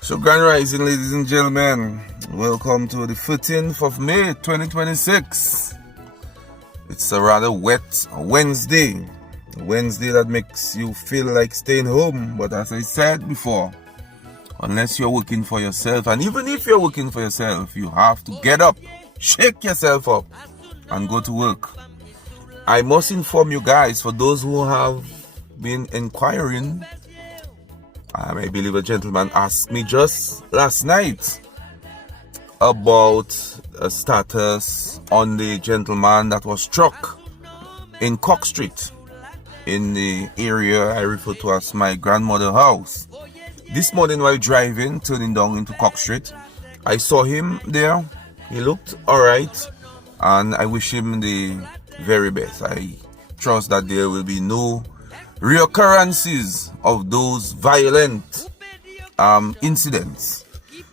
So, Grand Rising, ladies and gentlemen, welcome to the 14th of May 2026. It's a rather wet Wednesday, a Wednesday that makes you feel like staying home. But as I said before, unless you're working for yourself, and even if you're working for yourself, you have to get up, shake yourself up, and go to work. I must inform you guys, for those who have been inquiring, I believe a gentleman asked me just last night about a status on the gentleman that was struck in Cock Street, in the area I refer to as my grandmother's house. This morning while driving, turning down into Cock Street, I saw him there. He looked alright, and I wish him the very best. I trust that there will be no reoccurrences of those violent incidents.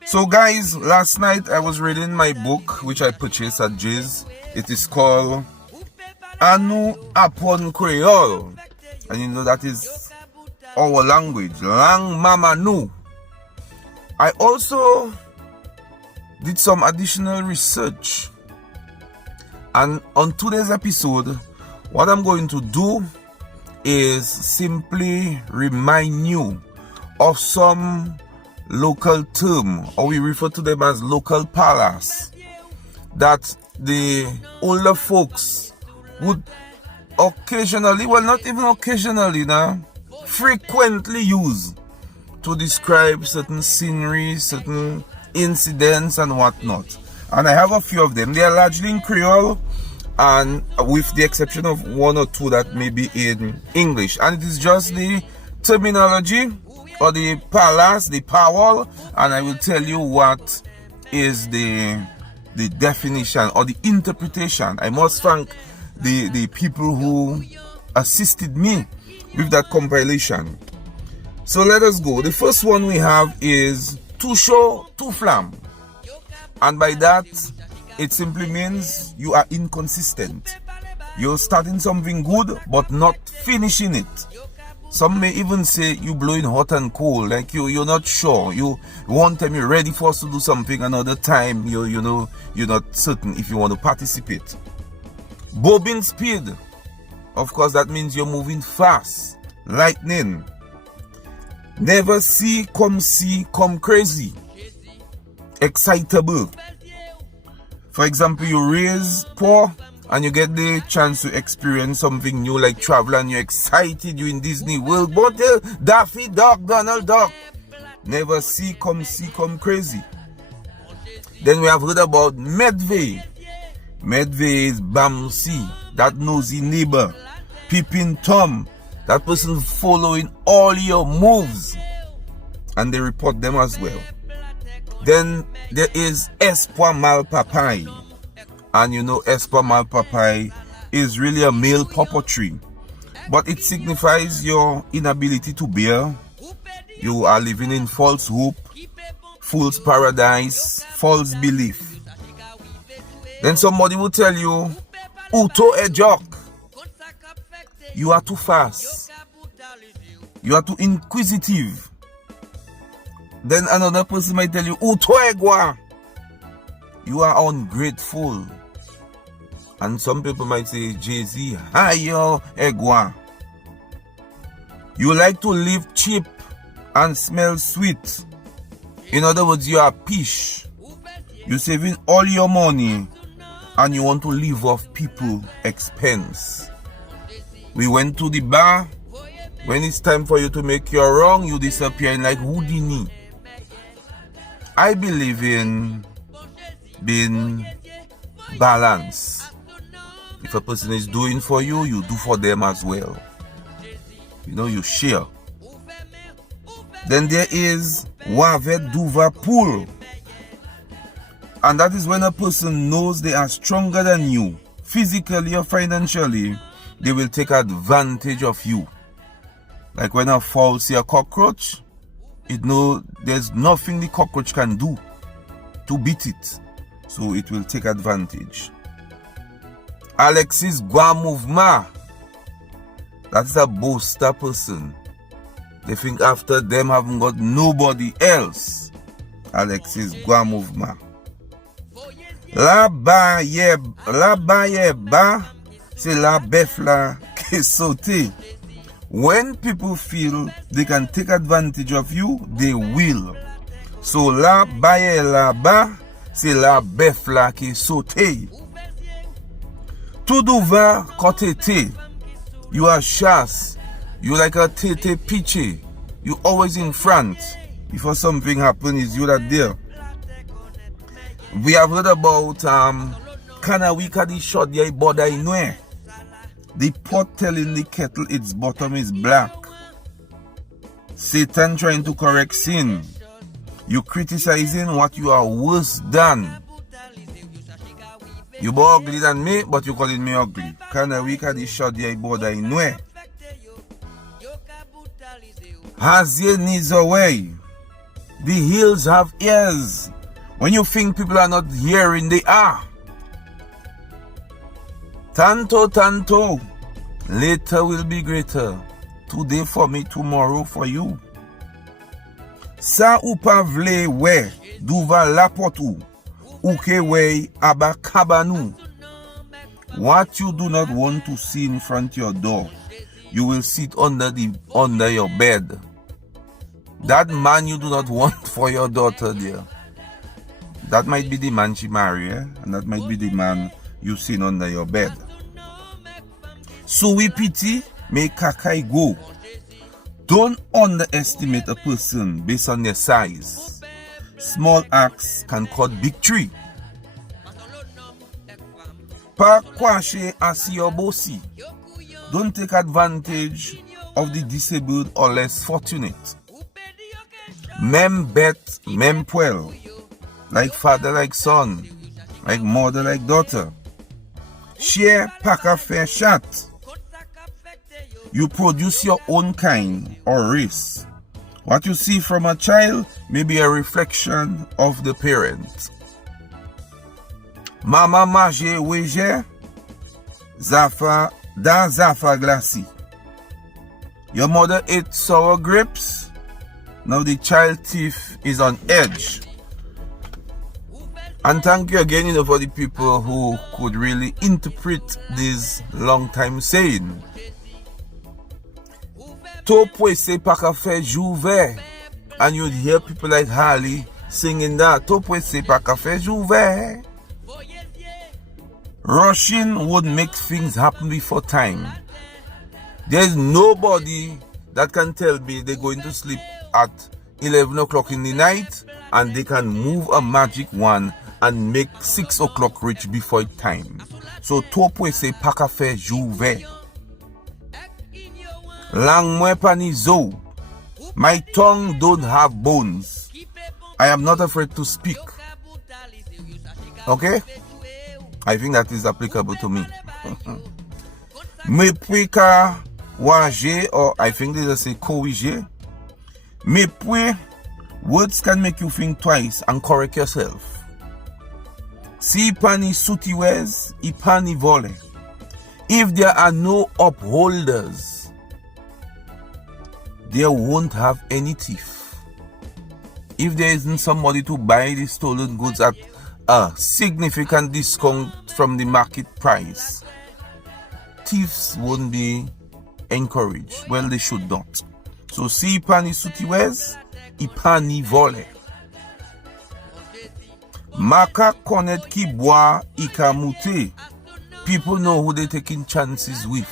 So guys, last night I was reading my book which I purchased at Jay's. It is called Anu Apon Creole, and you know that is our language, Lang Mama Nu. I also did some additional research, and on today's episode what I'm going to do is simply remind you of some local term, or we refer to them as local palace, that the older folks would occasionally, well, not even occasionally now, frequently use to describe certain scenery, certain incidents and whatnot. And I have a few of them. They are largely in Creole, and with the exception of one or two that may be in English, and it is just the terminology or the palace, the powell, and I will tell you what is the definition or the interpretation. I must thank the people who assisted me with that compilation. So let us go. The first one we have is tout chaud, tout flamme, and by that it simply means you are inconsistent. You're starting something good but not finishing it. Some may even say you blowing hot and cold, like you're not sure. You one time you're ready for us to do something, another time you're not certain if you want to participate. Bobbing speed, of course that means you're moving fast. Lightning. Never see come crazy. Excitable. For example, you raise paw and you get the chance to experience something new like travel, and you're excited, you're in Disney World, but Daffy Duck, Donald Duck. Never see come crazy. Then we have heard about Medvey. Medvey is bouncy, that nosy neighbor. Peeping Tom, that person following all your moves, and they report them as well. Then there is Espoir Malpapai, and you know Espoir Malpapai is really a male puppetry, but it signifies your inability to bear. You are living in false hope, fool's paradise, false belief. Then somebody will tell you, Uto e joke. You are too fast. You are too inquisitive. Then another person might tell you, Uto egwa. You are ungrateful. And some people might say, Jay-Z, hayo egwa. You like to live cheap and smell sweet. In other words, you are pish. You're saving all your money and you want to live off people's expense. We went to the bar. When it's time for you to make your wrong, you disappear like Houdini. I believe in being balanced. If a person is doing for you, you do for them as well. You share. Then there is Wave Duva Pool. And that is when a person knows they are stronger than you, physically or financially. They will take advantage of you. Like when a fowl see a cockroach, it know there's nothing the cockroach can do to beat it, so it will take advantage. Alexis Guamouvma, that's a boaster person. They think after them haven't got nobody else. Alexis Gwa Mouvement. La ba ye ba, c'est la bœuf là qui saute. When people feel they can take advantage of you, they will. So la ba, c'est la bœuf là qui saute. Tout va côté. You are chasse. You like a tete piche. You always in front. Before something happen, is you that there. We have heard about Kanawika the shot the border inwe. The pot telling the kettle its bottom is black. Satan trying to correct sin. You criticizing what you are worse than. You more ugly than me, but you calling me ugly. Kanawika the shot the border inwe. Has your knees away. The hills have ears. When you think people are not hearing, they are. Tanto, later will be greater. Today for me, tomorrow for you. Sa ou pa vle we, duva lapotu, uke we abakabanu. What you do not want to see in front of your door, you will sit under your bed. That man you do not want for your daughter, dear. That might be the man she marry, and that might be the man you seen under your bed. So we pity, make kakai go. Don't underestimate a person based on their size. Small acts can cause big tree. Pa kwashe asiyobosi. Don't take advantage of the disabled or less fortunate. Mem bet, mem puel. Like father, like son, like mother, like daughter. Share, pack a fair shot. You produce your own kind or race. What you see from a child may be a reflection of the parent. Mama maje weje, zafa glassy. Your mother ate sour grapes. Now the child teeth is on edge. And thank you again, for the people who could really interpret this long time saying. To pwese pakafe juve. And you'd hear people like Harley singing that. To pwese pakafe juve. Rushing would make things happen before time. There's nobody that can tell me they're going to sleep at 11 o'clock in the night and they can move a magic wand and make 6 o'clock reach before time. So topo se pakafe juve. Lang mwe panizo. My tongue don't have bones. I am not afraid to speak. Okay? I think that is applicable to me. Me puika waje, or I think they just say kowije. Me pui, words can make you think twice and correct yourself. Si pani sutiwez, ipani vole. If there are no upholders, there won't have any thief. If there isn't somebody to buy the stolen goods at a significant discount from the market price, thieves won't be encouraged. Well, they should not. So si ipani sutiwez, ipani vole. Maka konet ki bois ikamute. People know who they're taking chances with.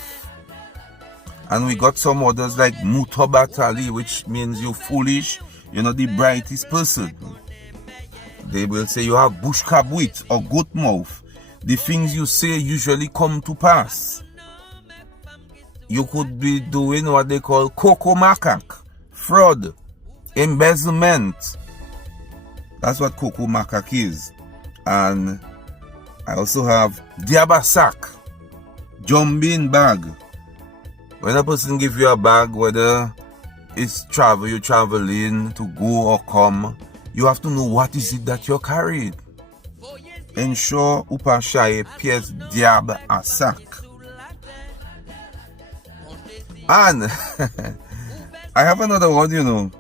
And we got some others like mutobatali, which means you're foolish, you're not the brightest person. They will say you have bush kabwit or goat mouth. The things you say usually come to pass. You could be doing what they call coco macaque, fraud, embezzlement. That's what coco macaque is. And I also have diabasak, jumbin bag. When a person give you a bag, whether it's you're traveling to go or come, you have to know what is it that you're carrying. Ensure upashaye pièce diab a sac. And I have another one,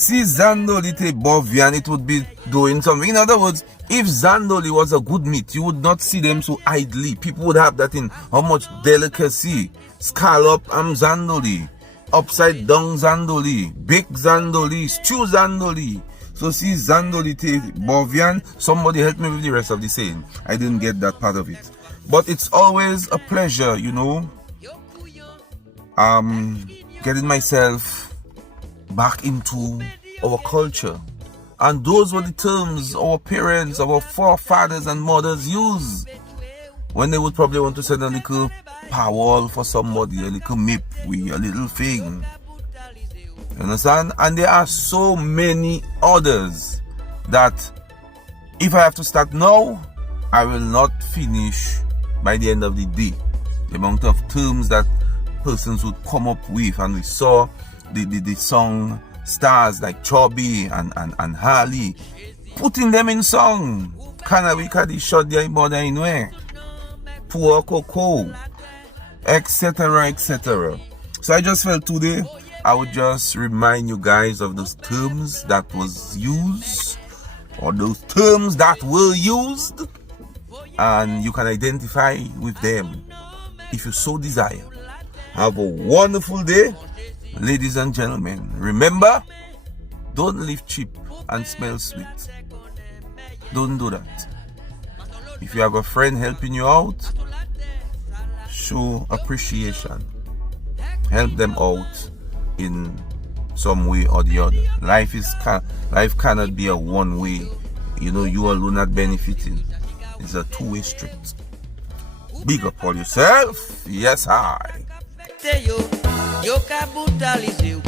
See Zandoli te Bovian, it would be doing something. In other words, if Zandoli was a good meat, you would not see them so idly. People would have that in how much delicacy. Scallop and Zandoli, upside down Zandoli, baked Zandoli, stew Zandoli. So see Zandoli te Bovian. Somebody help me with the rest of the saying. I didn't get that part of it. But it's always a pleasure, you know, getting myself back into our culture. And those were the terms our parents, our forefathers and mothers used when they would probably want to send a little power for somebody, a little mip, a little thing. You understand? And there are so many others that if I have to start now, I will not finish by the end of the day. The amount of terms that persons would come up with, and we saw the song stars like Chubby and Harley putting them in song. Kanawika di shot their mother in way, poor Coco, etc. etc. So I just felt today I would just remind you guys of those terms that was used, or those terms that were used, and you can identify with them if you so desire. Have a wonderful day, ladies and gentlemen. Remember, don't live cheap and smell sweet. Don't do that. If you have a friend helping you out, show appreciation. Help them out in some way or the other. Life cannot be a one way. You know, you alone not benefiting. It's a two-way street. Big up on yourself. Yes, I. Yo ka brutalize